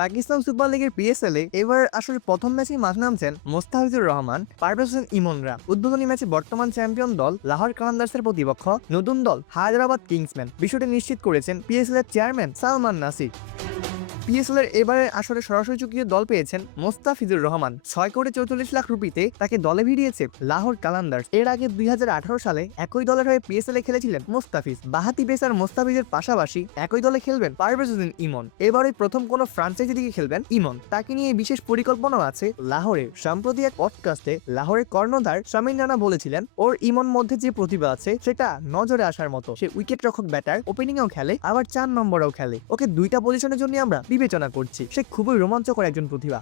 Pakistan super লিগের PSL এ এবার আসলে প্রথম ম্যাচেই মাঠ নামছেন মোস্তাফিজুর রহমান, পারভেজ হোসেন ইমনরা। উদ্বোধনী ম্যাচে বর্তমান চ্যাম্পিয়ন দল লাহোর কালান্দার্সের প্রতিপক্ষ নতুন দল হায়দ্রাবাদ কিংসম্যান। বিষয়টি নিশ্চিত করেছেন পিএসএল এর চেয়ারম্যান সালমান নাসির। পিএসএল এর এবারে আসলে সরাসরি চুক্তিতে দল পেয়েছেন মোস্তাফিজুর রহমান। 6 কোটি 44 লাখ রুপিতে তাকে দলে ভিড়িয়েছে লাহোর কালান্দার্স। এর আগে 2018 সালে একই দলের হয়ে পিএসএল এ খেলেছিলেন মোস্তাফিজ। বাহাতি পেসার মোস্তাফিজের পাশাপাশি একই দলে খেলবেন পারভেজ হোসেন ইমন। এবারে প্রথম কোন ফ্রাঞ্চাইজি দিকে খেলবেন ইমন। তাকে নিয়ে বিশেষ পরিকল্পনা আছে লাহোরের। সম্প্রতি এক পডকাস্টে লাহোরের কর্ণধার শামীম রানা বলেছিলেন, ওর ইমন মধ্যে যে প্রতিভা আছে সেটা নজরে আসার মতো। সে উইকেট রক্ষক ব্যাটার, ওপেনিংও খেলে, আবার 4 নম্বরেও খেলে। ওকে দুইটা পজিশনের জন্য আমরা বিবেচনা করছি। সে খুবই রোমাঞ্চকর একজন প্রতিভা।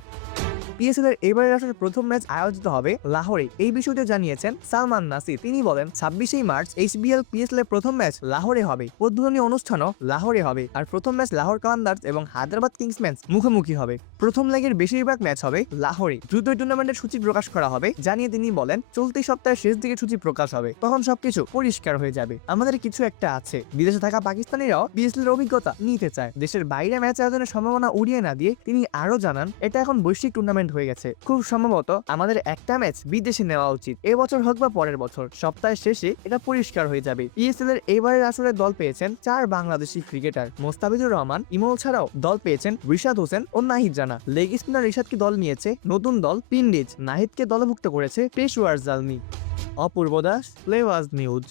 পিএসএল এর এবারে আসলে প্রথম ম্যাচ আয়োজিত হবে লাহোরে, এই বিষয়টি জানিয়েছেন সালমান নাসির। তিনি বলেন 26 মার্চ এইচবিএল পিএসএল এর প্রথম ম্যাচ লাহোরে হবে। উদ্বোধনী অনুষ্ঠানও লাহোরে হবে। আর প্রথম ম্যাচ লাহোর কালান্দার্স এবং হায়দ্রাবাদ কিংসম্যান মুখোমুখি হবে। প্রথম লেগের বেশিরভাগ ম্যাচ হবে লাহোরে। দ্রুতই টুর্নামেন্টের সূচি প্রকাশ করা হবে জানিয়ে তিনি বলেন, চলতি সপ্তাহের শেষ দিকে সূচি প্রকাশ হবে, তখন সবকিছু পরিষ্কার হয়ে যাবে। আমাদের কিছু একটা আছে। বিদেশে থাকা পাকিস্তানিরাও পিএসএল এর অভিজ্ঞতা নিতে চায়। দেশের বাইরে ম্যাচ আয়োজনের সম্ভাবনা উড়িয়ে না দিয়ে তিনি আরো জানান, এটা এখন বৈশ্বিক টুর্নামেন্ট হয়ে গেছে। খুব সম্ভবত আমাদের একটা ম্যাচ বিদেশে নেওয়া উচিত, এবছর হোক বা পরের বছর। সপ্তাহের শেষে এটা পরিষ্কার হয়ে যাবে। পিএসএল এর এবারের আসলে দল পেয়েছেন 4 বাংলাদেশি ক্রিকেটার। মোস্তাফিজুর রহমান, ইমন ছাড়াও দল পেয়েছেন রিশাদ হোসেন ও নাহিদ রানা। লেগ স্পিনার রিশাদকে দল নিয়েছে নতুন দল পিন্ডিজ। নাহিদকে দলভুক্ত করেছে পেশওয়ার জালমি। অপূর্ব দাস, ফ্লেভার্স নিউজ।